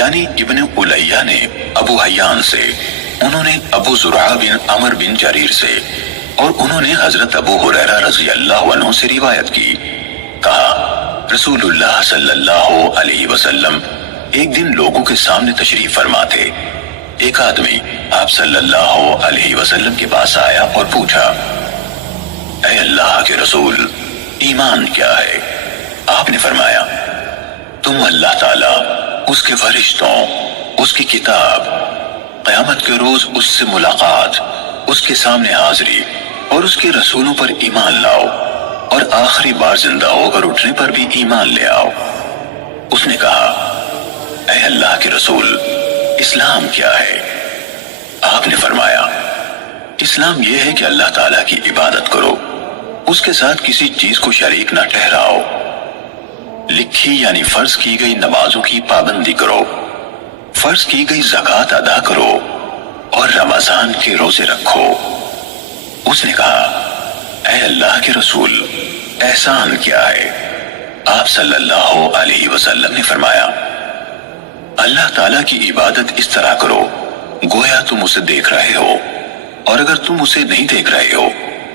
یعنی ابن الیہ نے ابو حیان سے، انہوں نے ابو زرعہ بن عمر بن جریر سے، اور انہوں نے حضرت ابو ہریرہ رضی اللہ عنہ سے روایت کی۔ کہا رسول اللہ صلی اللہ علیہ وسلم ایک دن لوگوں کے سامنے تشریف فرما تھے۔ ایک آدمی آپ صلی اللہ علیہ وسلم کے پاس آیا اور پوچھا، اے اللہ کے رسول، ایمان کیا ہے؟ آپ نے فرمایا، تم اللہ تعالیٰ، اس کے فرشتوں، اس کی کتاب، قیامت کے روز اس سے ملاقات، اس کے سامنے حاضری اور اس کے رسولوں پر ایمان لاؤ، اور آخری بار زندہ ہو کر اٹھنے پر بھی ایمان لے آؤ۔ اس نے کہا، اے اللہ کے رسول، اسلام کیا ہے؟ آپ نے فرمایا، اسلام یہ ہے کہ اللہ تعالیٰ کی عبادت کرو، اس کے ساتھ کسی چیز کو شریک نہ ٹھہراؤ، لکھی یعنی فرض کی گئی نمازوں کی پابندی کرو، فرض کی گئی زکوٰۃ ادا کرو، اور رمضان کے روزے رکھو۔ اس نے کہا، اے اللہ کے رسول، احسان کیا ہے؟ آپ صلی اللہ علیہ وسلم نے فرمایا، اللہ تعالیٰ کی عبادت اس طرح کرو گویا تم اسے دیکھ رہے ہو، اور اگر تم اسے نہیں دیکھ رہے ہو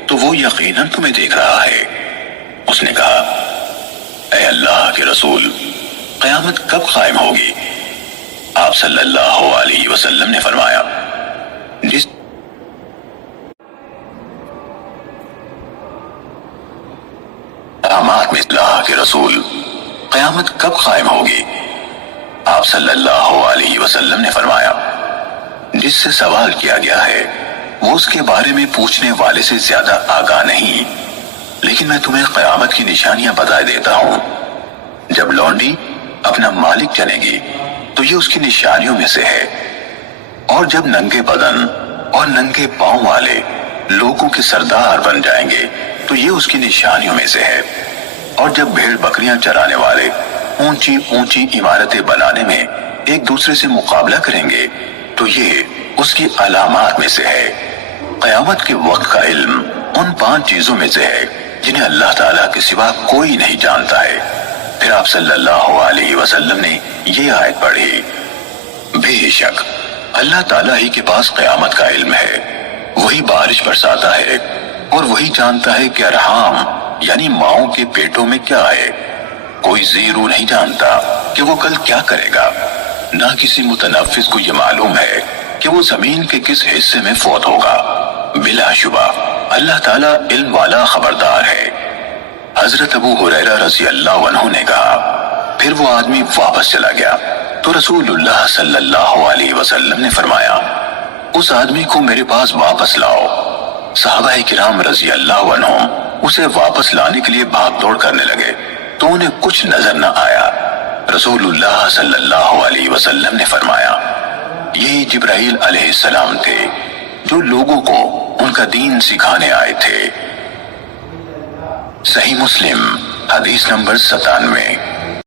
تو وہ یقیناً تمہیں دیکھ رہا ہے۔ اس نے کہا، اے اللہ کے رسول، قیامت کب قائم ہوگی؟ آپ صلی اللہ علیہ وسلم نے فرمایا، جس علامات میں اللہ کے رسول، قیامت کب قائم ہوگی؟ آپ صلی اللہ علیہ وسلم نے فرمایا، جس سے سوال کیا گیا ہے وہ اس کے بارے میں پوچھنے والے سے زیادہ آگاہ نہیں، لیکن میں تمہیں قیامت کی نشانیاں بتا دیتا ہوں۔ جب لونڈی اپنا مالک جنے گی تو یہ اس کی نشانیوں میں سے ہے، اور جب ننگے بدن اور ننگے پاؤں والے لوگوں کے سردار بن جائیں گے تو یہ اس کی نشانیوں میں سے ہے، اور جب بھیڑ بکریاں چرانے والے اونچی اونچی عمارتیں بنانے میں ایک دوسرے سے مقابلہ کریں گے تو یہ اس کی علامات میں سے ہے۔ قیامت کے وقت کا علم ان 5 چیزوں میں سے ہے جنہیں اللہ تعالیٰ کے سوا کوئی نہیں جانتا ہے۔ پھر آپ صلی اللہ علیہ وسلم نے یہ آیت پڑھی، بے شک اللہ تعالیٰ ہی کے پاس قیامت کا علم ہے، وہی بارش برساتا ہے، اور وہی جانتا ہے کہ ارحام یعنی ماؤں کے پیٹوں میں کیا ہے۔ کوئی زیرو نہیں جانتا کہ وہ کل کیا کرے گا، نہ کسی متنفس کو یہ معلوم ہے کہ وہ زمین کے کس حصے میں فوت ہوگا۔ بلا شبہ اللہ تعالیٰ علم والا خبردار ہے۔ حضرت ابو ہریرہ رضی اللہ عنہ نے کہا، پھر وہ آدمی واپس چلا گیا تو رسول اللہ صلی اللہ علیہ وسلم نے فرمایا، اس آدمی کو میرے پاس واپس لاؤ۔ صحابہ کرام رضی اللہ عنہم اسے واپس لانے کے لیے بھاگ دوڑ کرنے لگے تو انہیں کچھ نظر نہ آیا۔ رسول اللہ صلی اللہ علیہ وسلم نے فرمایا، یہ جبرائیل علیہ السلام تھے جو لوگوں کو ان کا دین سکھانے آئے تھے۔ صحیح مسلم حدیث نمبر 97۔